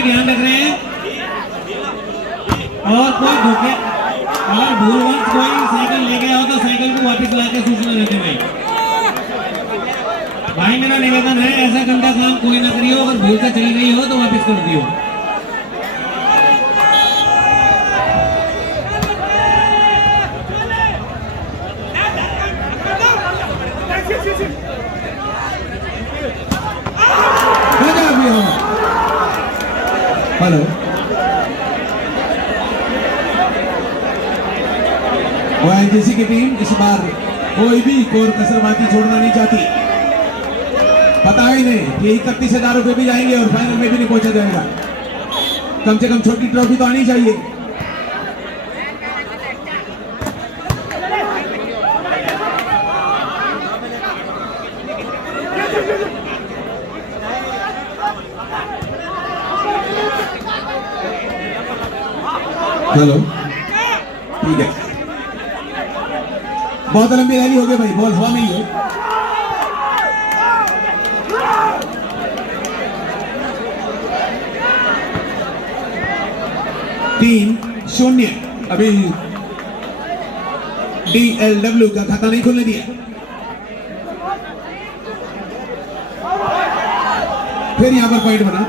भी ध्यान रख रहे हैं। और कोई धोखे अगर भूलवंश कोई साइकिल ले गया हो तो साइकिल को वापस ला के सूचना देते भाई। भाई मेरा निवेदन है ऐसा गंदा काम कोई ना करियो, अगर भूल से चली गई हो तो वापस कर दियो। हेलो, ओएनजीसी की टीम इस बार कोई भी कोर कसरबाजी छोड़ना नहीं चाहती। पता ही नहीं कि 31,000 रुपए भी जाएंगे और फाइनल में भी नहीं पहुंचा जाएगा। कम से कम छोटी ट्रॉफी तो आनी चाहिए। हेलो, ठीक है, बहुत लंबी रैली हो गई भाई, बॉल हवा में ही है। तीन शून्य, अभी DLW का खाता नहीं खुलने दिया। फिर यहां पर पॉइंट बना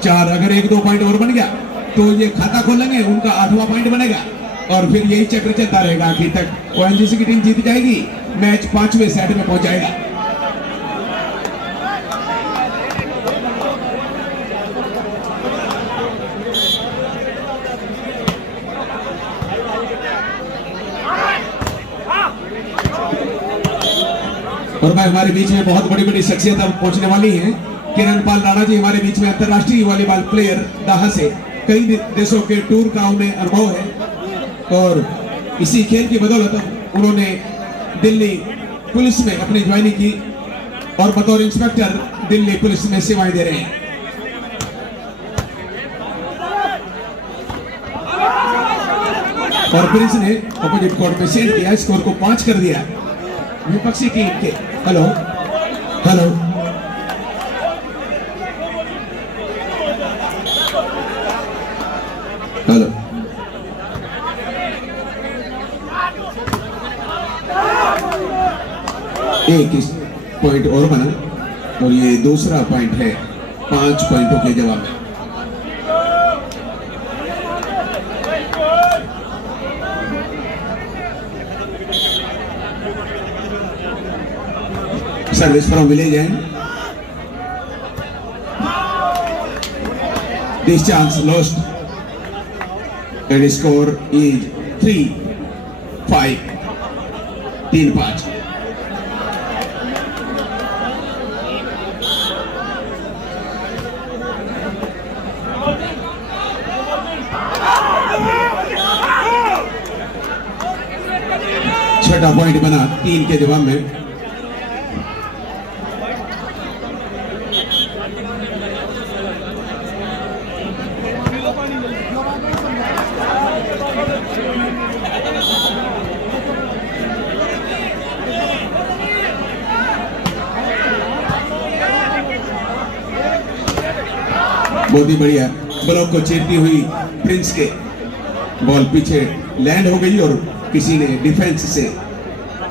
4, अगर 1-2 पॉइंट और बन गया तो ये खाता खोलेंगे, उनका 8वां पॉइंट बनेगा और फिर यही चक्र चलता रहेगा आखिर तक। ओएनजीसी की टीम जीत जाएगी, मैच 5वें सेट में पहुंच जाएगा। और भाई हमारे बीच में बहुत बड़ी बड़ी शख्सियत अब पहुंचने वाली हैं। किरण पाल राणा जी हमारे बीच में अंतर्राष्ट्रीय वॉलीबॉल प्लेयर दाहा से, कई देशों के टूर का उन्हें अनुभव है और इसी खेल की बदौलत उन्होंने दिल्ली पुलिस में अपनी ज्वाइनिंग की और बतौर इंस्पेक्टर दिल्ली पुलिस में सेवाएं दे रहे हैं। और प्रिंस ने अपोजिट कोर्ट में सेंड किया, स्कोर को 5 कर दिया विपक्षी टीम के। हेलो हेलो, हेलो, एक पॉइंट और बना और ये दूसरा पॉइंट है 5 पॉइंटों के जवाब में। Service from village and this chance lost and score is 3-5, 3-5। छठा पॉइंट बना 3 के जवाब में। बहुत ही बढ़िया ब्लॉक को चीरती हुई प्रिंस के बॉल पीछे लैंड हो गई और किसी ने डिफेंस से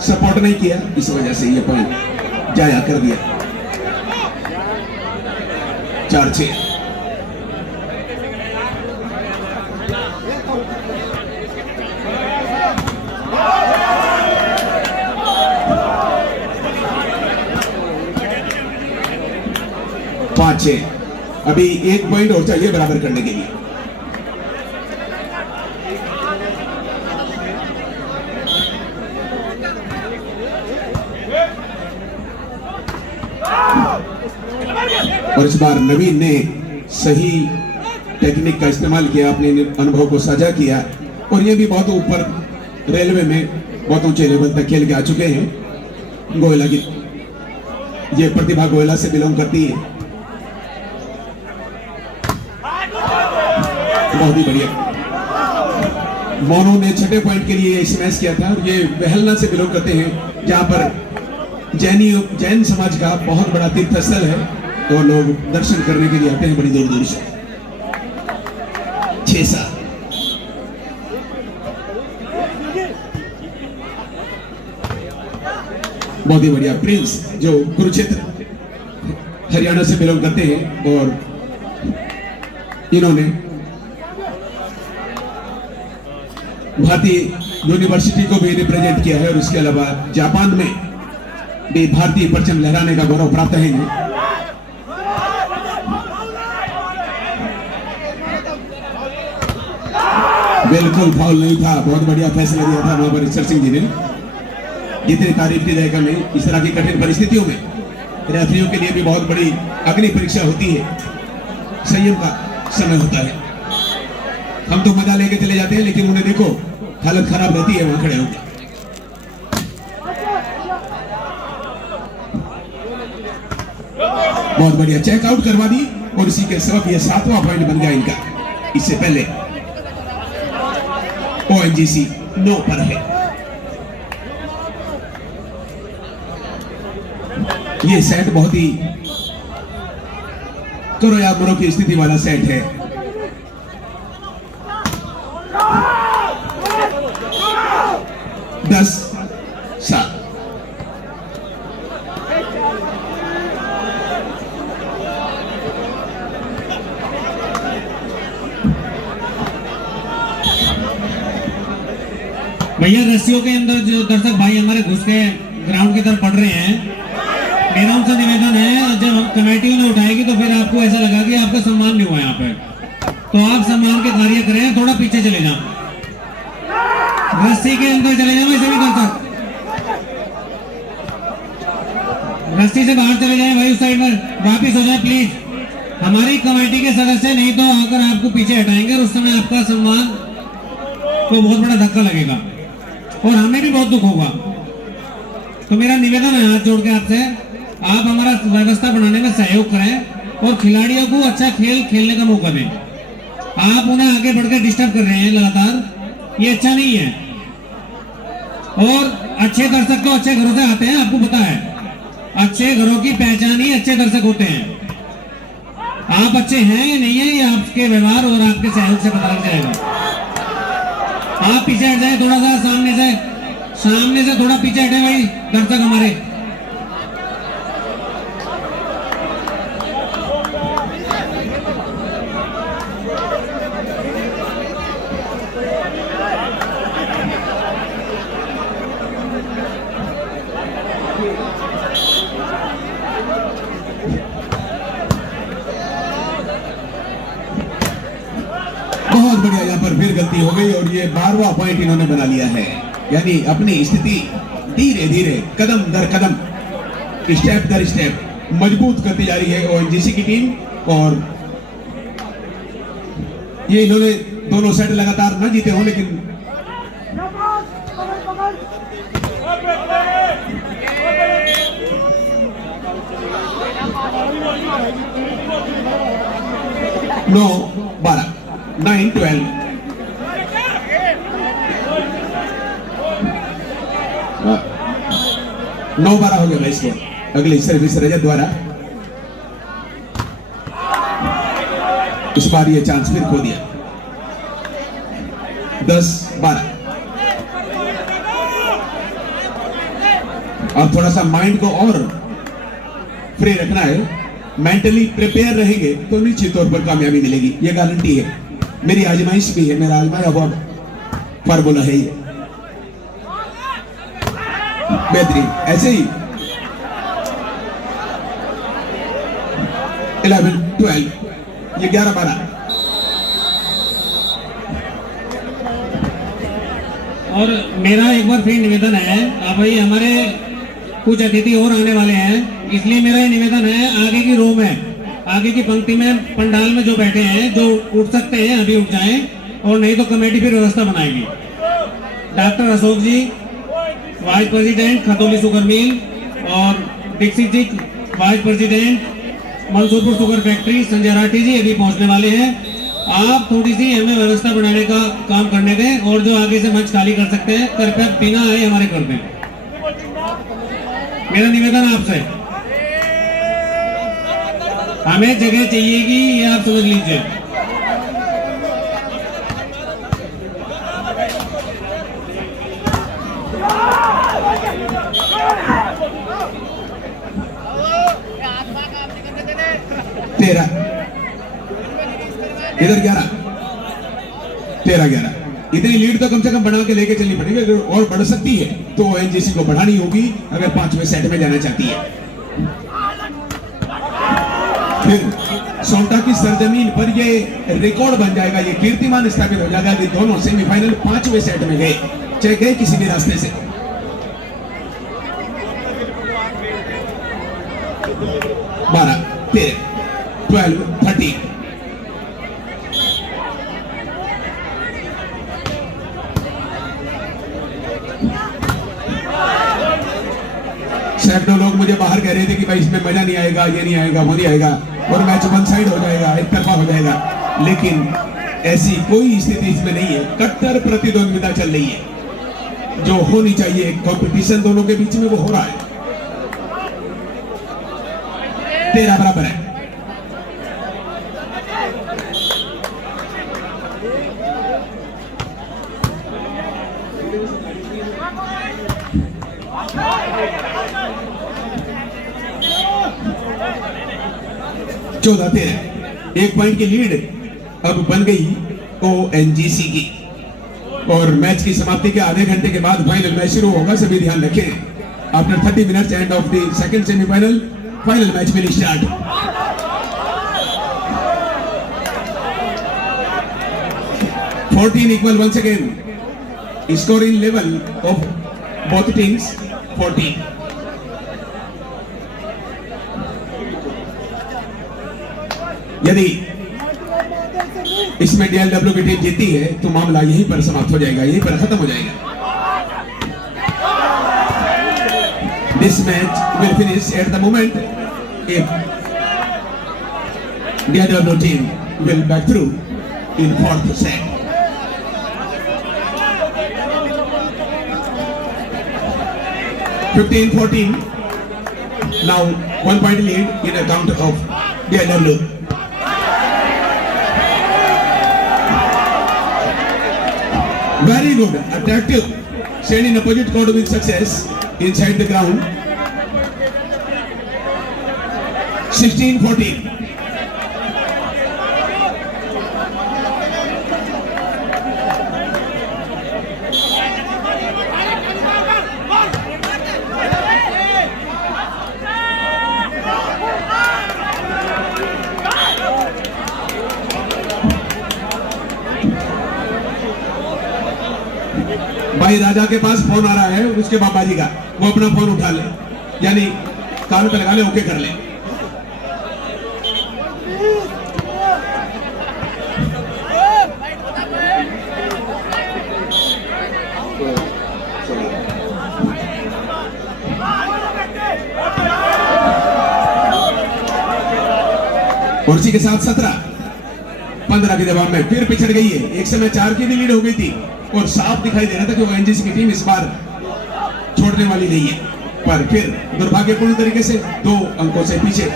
सपोर्ट नहीं किया, इस वजह से ये पॉइंट जाया कर दिया। 4-6। अभी 1 पॉइंट और चाहिए बराबर करने के लिए। और इस बार नवीन ने सही टेक्निक का इस्तेमाल किया, अपने अनुभव को साझा किया और ये भी बहुत ऊपर रेलवे में बहुत ऊंचे लेवल तक खेल के आ चुके हैं। गोयला की ये प्रतिभा गोयला से बिलोंग करती है। बहुत ही बढ़िया। मोनू ने 6ठे पॉइंट के लिए स्मैश किया था और ये बहलना से बिलोंग करते हैं, जहां पर जैन समाज का बहुत बड़ा तीर्थ स्थल है। और लोग दर्शन करने के लिए आते हैं बड़ी दूर दूर से। 6-7 बहुत ही बढ़िया। प्रिंस जो कुरुक्षेत्र हरियाणा से बिलोंग करते हैं और इन्होंने भारतीय यूनिवर्सिटी को भी रिप्रेजेंट किया है और उसके अलावा जापान में भी भारतीय परचम लहराने का गौरव प्राप्त है इन्हें। बिल्कुल फाउल नहीं था, बहुत बढ़िया फैसला दिया था वहां पर ईश्वर सिंह जी ने। जितनी तारीफ की जाएगा नहीं, इस तरह की कठिन परिस्थितियों में रेफरियों के लिए भी बहुत बड़ी अग्नि परीक्षा होती है, संयम का समय होता है। हम तो मजा लेके चले जाते हैं लेकिन उन्हें देखो हालत खराब रहती है वहां खड़े होकर। बहुत बढ़िया चेकआउट करवा दी और इसी के सबब ये 7वां पॉइंट बन गया इनका। इससे पहले ONGC 9 पर है। ये सेट बहुत ही करो या बुरो की स्थिति वाला सेट है। दस 7 भैया रस्सियों के अंदर जो दर्शक भाई हमारे घुस के ग्राउंड की तरफ पड़ रहे हैं, मेरा उनसे निवेदन है जब कमेटी उन्हें उठाएगी तो फिर आपको ऐसा लगा कि आपका सम्मान नहीं हुआ यहाँ पे, तो आप सम्मान के कार्य करें, थोड़ा पीछे चले जाओ, रस्सी के अंदर चले जाओ। ऐसे भी दर्शक रस्सी से बाहर चले जाए भाई, उस साइड पर वापिस हो जाए प्लीज। हमारी कमेटी के सदस्य नहीं तो आकर आपको पीछे हटाएंगे और उस समय आपका सम्मान को बहुत बड़ा धक्का लगेगा और हमें भी बहुत दुख होगा। तो मेरा निवेदन है हाथ जोड़ के आपसे, आप हमारा व्यवस्था बनाने में सहयोग करें और खिलाड़ियों को अच्छा खेल खेलने का मौका दें। आप उन्हें आगे बढ़कर डिस्टर्ब कर रहे हैं लगातार, ये अच्छा नहीं है। और अच्छे दर्शक तो अच्छे घरों से आते हैं, आपको पता है, अच्छे घरों की पहचान ही अच्छे दर्शक होते हैं। आप अच्छे हैं या नहीं है ये आपके व्यवहार और आपके सहयोग से पता लग जाएगा। आप पीछे हट जाए थोड़ा सा, सामने से थोड़ा पीछे हटे भाई दर्शक हमारे। बहुत बढ़िया, यहाँ पर फिर गलती हो गई और ये 12वां पॉइंट इन्होंने बना लिया है। यानी अपनी स्थिति धीरे धीरे कदम दर कदम स्टेप दर स्टेप मजबूत करती जा रही है ONGC की टीम। और ये इन्होंने दोनों सेट लगातार न जीते हो लेकिन नौ 12 9-12 9-12 हो गया भाई इसको। अगली सर्विस रजत द्वारा, इस बार ये चांस फिर खो दिया। 10-12 और थोड़ा सा माइंड को और फ्री रखना है, मेंटली प्रिपेयर रहेंगे तो निश्चित तौर पर कामयाबी मिलेगी, ये गारंटी है। मेरी आजमाइश भी है, मेरा आजमाया हुआ फार्मूला है ये। बेहतरीन, ऐसे ही 11-12 ये 11-12। और मेरा एक बार फिर निवेदन है, अब भाई हमारे कुछ अतिथि और आने वाले हैं, इसलिए मेरा ये निवेदन है आगे की रो में, आगे की पंक्ति में, पंडाल में जो बैठे हैं, जो उठ सकते हैं अभी उठ जाएं, और नहीं तो कमेटी फिर व्यवस्था बनाएगी। Doctor Ashok ji vice president Khatauli sugar mill और Dixit ji vice president Mansurpur sugar factory, Sanjay Rathi ji अभी पहुंचने वाले हैं। आप थोड़ी सी हमें व्यवस्था बनाने का काम करने दें और जो आगे से मंच खाली कर सकते हैं कृपया बिना आए हमारे कर दें, मेरा निवेदन आपसे। हमें जगह चाहिएगी, ये आप समझ लीजिए। तेरह, इधर 11, 13-11। इतनी लीड तो कम से कम बना के लेके चलनी पड़ेगी। अगर और बढ़ सकती है तो एनजीसी को बढ़ानी होगी अगर 5वें सेट में जाना चाहती है। फिर सोंटा की सरजमीन पर ये रिकॉर्ड बन जाएगा, ये कीर्तिमान स्थापित हो जाएगा कि दोनों सेमीफाइनल 5वें सेट में गए, चाहे गए किसी भी रास्ते से। 12, 13, 12, 13। सैकड़ों लोग मुझे बाहर कह रहे थे कि भाई इसमें मजा नहीं आएगा, ये नहीं आएगा, वो नहीं आएगा और मैच वन साइड हो जाएगा, एक तरफा हो जाएगा। लेकिन ऐसी कोई स्थिति इसमें नहीं है। कट्टर प्रतिद्वंद्विता चल रही है, जो होनी चाहिए कंपटीशन दोनों के बीच में वो हो रहा है। 13 बराबर है। चौदह 13, एक पॉइंट की लीड अब बन गई ओएनजीसी की। और मैच की समाप्ति के आधे घंटे के बाद फाइनल मैच शुरू होगा, सभी ध्यान रखें। After 30 minutes end of the second semifinal, final match will start. Equal once again. Scoring level of both teams 14. यदि इसमें डीएलडब्ल्यू की टीम जीती है तो मामला यहीं पर समाप्त हो जाएगा, यहीं पर खत्म हो जाएगा। This match will finish at the moment if DLW team will back through in 4th set. (15-14). Now 1 point lead in account of DLW. Very good, attractive, send in opposite court with success inside the ground. 16-14. भाई राजा के पास phone आ रहा है उसके बाबा जी का, वो अपना phone उठा ले, यानी कान पे लगा ले, ओके कर ले। और इसी के साथ 17-15 के जवाब में फिर पिछड़ गई है। एक समय 4 की भी लीड हो गई थी और साफ दिखाई दे रहा था कि वो एनजीसी की टीम इस बार छोड़ने वाली नहीं है, पर फिर दुर्भाग्यपूर्ण तरीके से 2 अंकों से पीछे।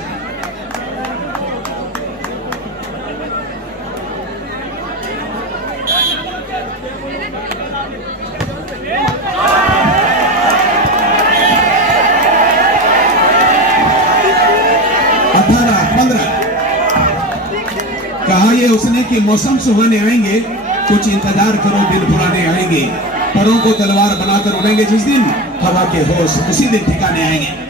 कहा ये उसने कि मौसम सुहाने आएंगे, कुछ इंतजार करो दिन पुराने आएंगे, परों को तलवार बनाकर उड़ेंगे जिस दिन, हवा के होश उसी दिन ठिकाने आएंगे।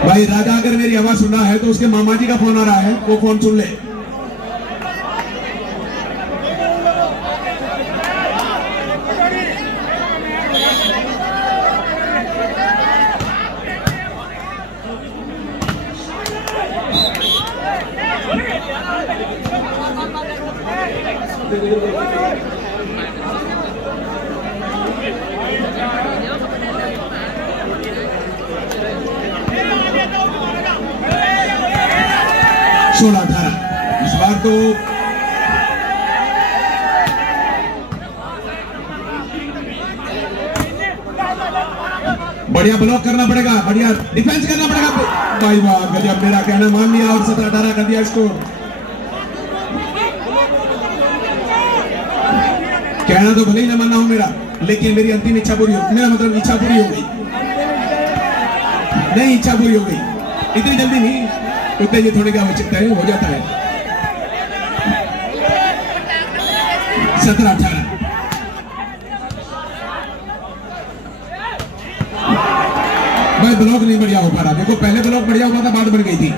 भाई राजा अगर मेरी आवाज सुन रहा है तो उसके मामा जी का फोन आ रहा है, वो फोन सुन ले। सोलह 18 इस बार तो बढ़िया ब्लॉक करना पड़ेगा, बढ़िया डिफेंस करना पड़ेगा भाई। वाह गजब, मेरा कहना मान लिया और 17-18 कर दिया स्कोर। कहना तो भले ही ना मानना हो मेरा, लेकिन मेरी अंतिम इच्छा पूरी हो, मेरा मतलब इच्छा पूरी हो गई। नहीं, इच्छा पूरी हो गई, इतनी जल्दी नहीं, उतने ये थोड़ी क्या आवश्यकता है, हो जाता है। 17-18 भाई ब्लॉक नहीं बढ़िया हो पा रहा। देखो पहले ब्लॉक बढ़िया हुआ था, बात बढ़ गई थी।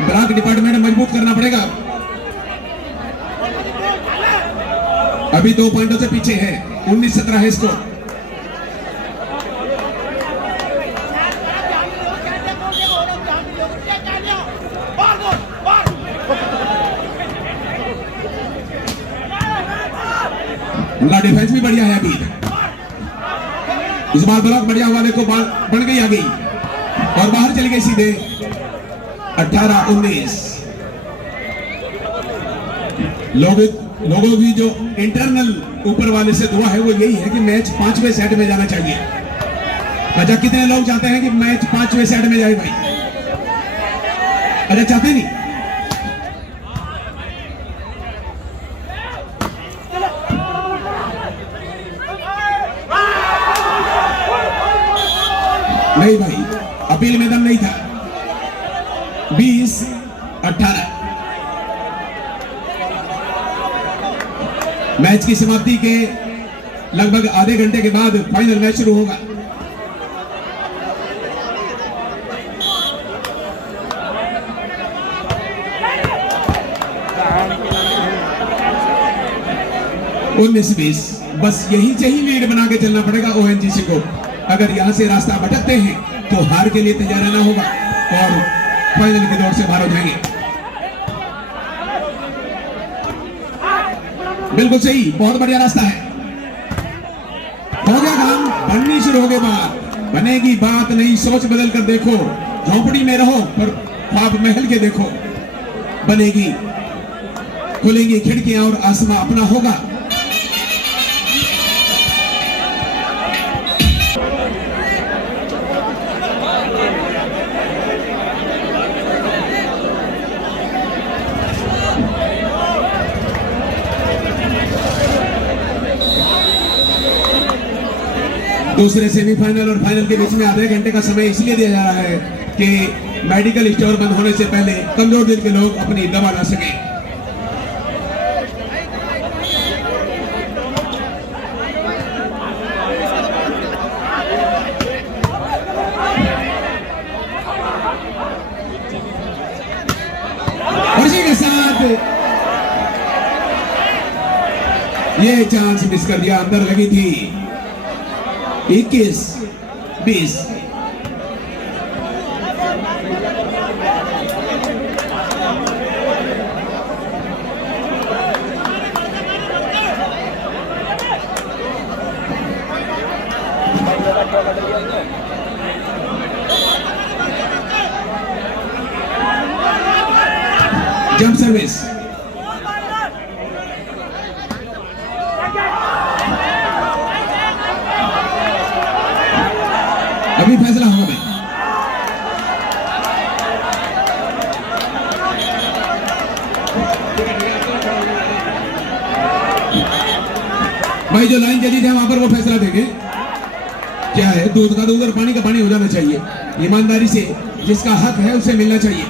ब्लॉक डिपार्टमेंट मजबूत करना पड़ेगा। अभी 2 पॉइंटों से पीछे है, 19-17 है स्कोर। उनका डिफेंस भी बढ़िया है अभी। इस बार ब्लॉक बढ़िया हुआ, देखो बढ़ गई, आ गई और बाहर चली गई सीधे। 18-19 लोगों की जो इंटरनल ऊपर वाले से दुआ है वो यही है कि मैच 5वें सेट में जाना चाहिए। अच्छा, कितने लोग चाहते हैं कि मैच 5वें सेट में जाए भाई? अच्छा, चाहते नहीं? नहीं भाई, अपील में दम नहीं था। 20-18 मैच की समाप्ति के लगभग आधे घंटे के बाद फाइनल मैच शुरू होगा। उन्नीस 20 बस यही लीड बना के चलना पड़ेगा ओएनजीसी को। अगर यहां से रास्ता भटकते हैं तो हार के लिए तैयार रहना होगा और फाइनल की दौड़ से बाहर हो जाएंगे। बिल्कुल सही, बहुत बढ़िया रास्ता है। हो गया काम, बननी शुरू हो गई बात। बनेगी बात नहीं, सोच बदल कर देखो। झोंपड़ी में रहो पर ख्वाब महल के देखो। बनेगी, खुलेंगी खिड़कियां और आसमां अपना होगा। दूसरे सेमीफाइनल और फाइनल के बीच में आधे घंटे का समय इसलिए दिया जा रहा है कि मेडिकल स्टोर बंद होने से पहले कमजोर दिल के लोग अपनी दवा ला सकें। और इसी के साथ ये चांस मिस कर दिया, अंदर लगी थी। 21-20 जंप सर्विस। अभी फैसला होगा भाई। जो लाइन जदीद है वहां पर वो फैसला देंगे। क्या है, दूध का दूध और पानी का पानी हो जाना चाहिए। ईमानदारी से जिसका हक है उसे मिलना चाहिए।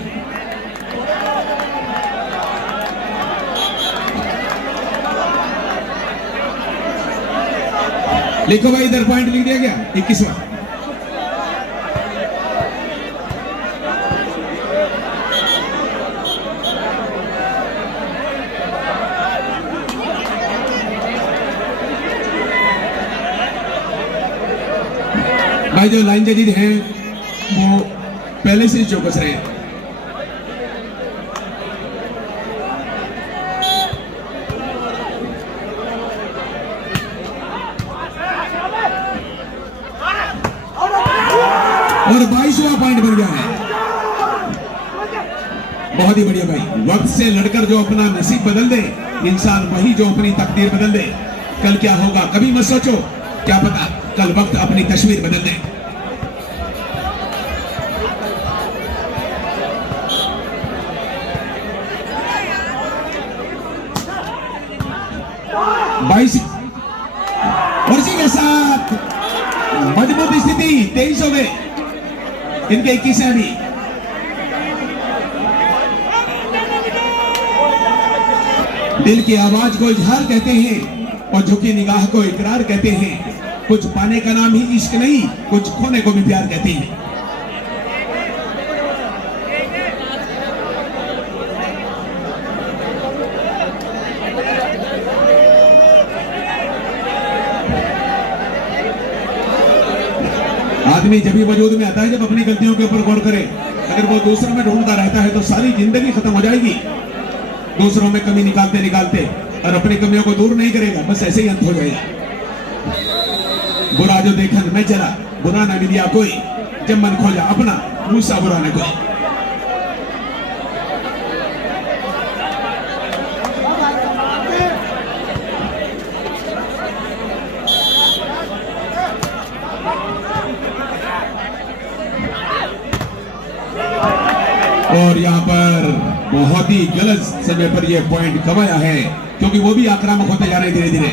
लिखो भाई, इधर पॉइंट लिख दिया गया 21वां। भाई जो लाइन जदीद हैं वो पहले से चौकस रहे हैं। और 22वां पॉइंट बन गया है। बहुत ही बढ़िया भाई, वक्त से लड़कर जो अपना नसीब बदल दे इंसान, वही जो अपनी तकदीर बदल दे। कल क्या होगा कभी मत सोचो, क्या पता कल वक्त अपनी तस्वीर बदल दे। बाईस और इसी के साथ मजबूत स्थिति, 23 हो गए इनके 21 है अभी। दिल की आवाज को इजहार कहते हैं और झुकी निगाह को इकरार कहते हैं। कुछ पाने का नाम ही इश्क नहीं, कुछ खोने को भी प्यार कहते हैं। आदमी जब भी वजूद में आता है जब अपनी गलतियों के ऊपर गौर करे। अगर वो दूसरों में ढूंढता रहता है तो सारी जिंदगी खत्म हो जाएगी। दूसरों में कमी निकालते निकालते और अपनी कमियों को दूर नहीं करेगा, बस ऐसे ही अंत हो जाएगा। बुरा जो देखन मैं चला, बुरा ना मिलिया कोई, जब मन खोजा अपना मुझसा बुरा न कोई। और यहाँ पर बहुत ही गलत समय पर यह पॉइंट कमाया है, क्योंकि वो भी आक्रामक होते जा रहे धीरे धीरे।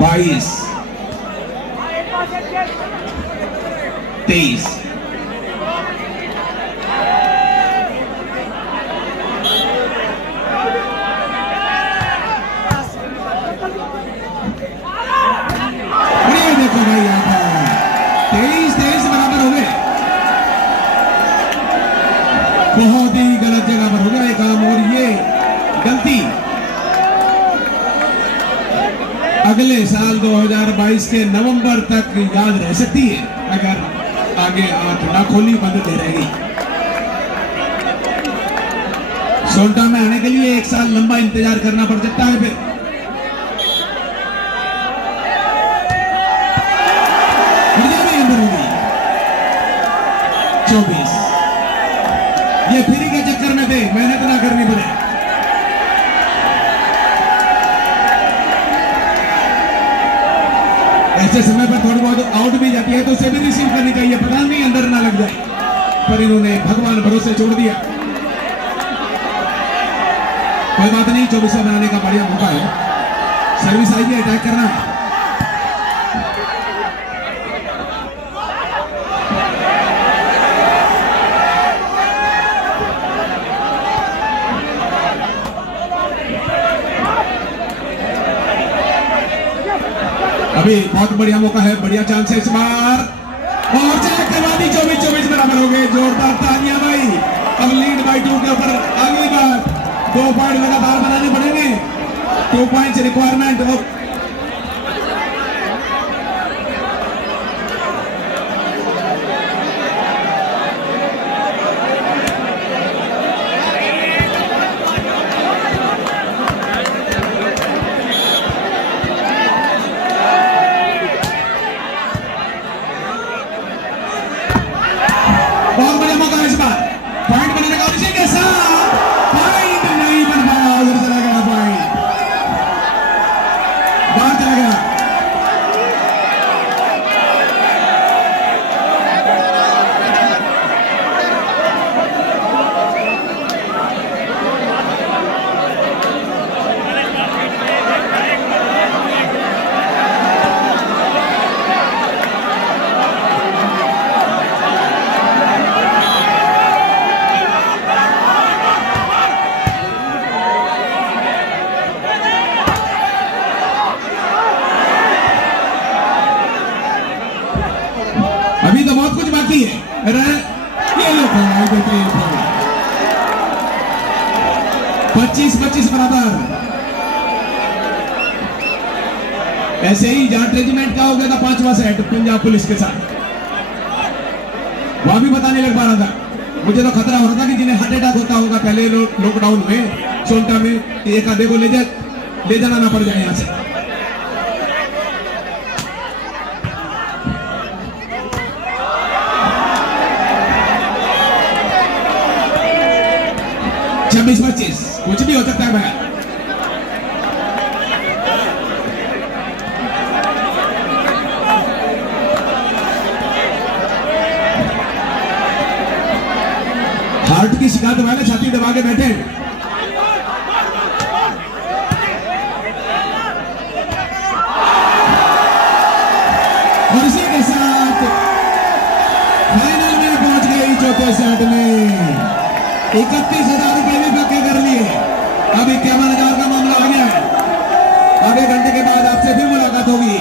22, 23। ये देखो भाई, यहाँ पर 23-23 बराबर हो गए। बहुत ही गलत जगह पर हो गया ये काम, और ये गलती अगले साल 2022 के नवंबर तक याद रह सकती है, अगर आगे आंख ना खोली बंद दे रहेगी। सोनटा में आने के लिए 1 साल लंबा इंतजार करना पड़ सकता है। फिर अंदर होगी 24। ये फ्री के चक्कर में थे, मेहनत ना करनी पड़े। ऐसे समय पर थोड़ी बहुत आउट भी जाती है तो उसे भी रिसीव करनी चाहिए, पता नहीं अंदर ना लग जाए, पर इन्होंने भगवान भरोसे छोड़ दिया। कोई बात नहीं, 24 बनाने का बढ़िया मौका है। सर्विस आएगी, अटैक करना है। अभी बहुत बढ़िया मौका है, बढ़िया चांस है इस बार, और चेक करवा दी। 24-24 बराबर हो गए। जोरदार तालियां भाई। अब लीड बाय 2 के ऊपर अगली बार 2 पॉइंट लगातार बनाने पड़ेंगे। 2 पॉइंट्स रिक्वायरमेंट। बहुत बढ़िया मौका है इस बार पॉइंट बनाने का, और इसी के साथ पॉइंट नहीं बन पाया, उधर चला गया पॉइंट, बाहर चला गया। अभी तो बहुत कुछ बाकी है। ये लो 25-25 बराबर। ऐसे ही जाट रेजिमेंट का हो गया था 5वां सेट पंजाब पुलिस के साथ, वहां भी पता नहीं लग पा रहा था। मुझे तो खतरा हो रहा था कि जिन्हें हार्ट अटैक होता होगा पहले लॉकडाउन में सोनटा में, एक आधे को ले जाना ना पड़ जाए यहाँ से। 26-25 कुछ भी हो सकता है भैया। हार्ट की शिकायत वाले छाती दबा के बैठे हैं। और इसी के साथ फाइनल में पहुंच गई चौथे सेट में। 31,000 रुपए भी पक्के कर लिए। अब 51,000 का मामला आ गया है। आधे घंटे के बाद आपसे फिर मुलाकात होगी।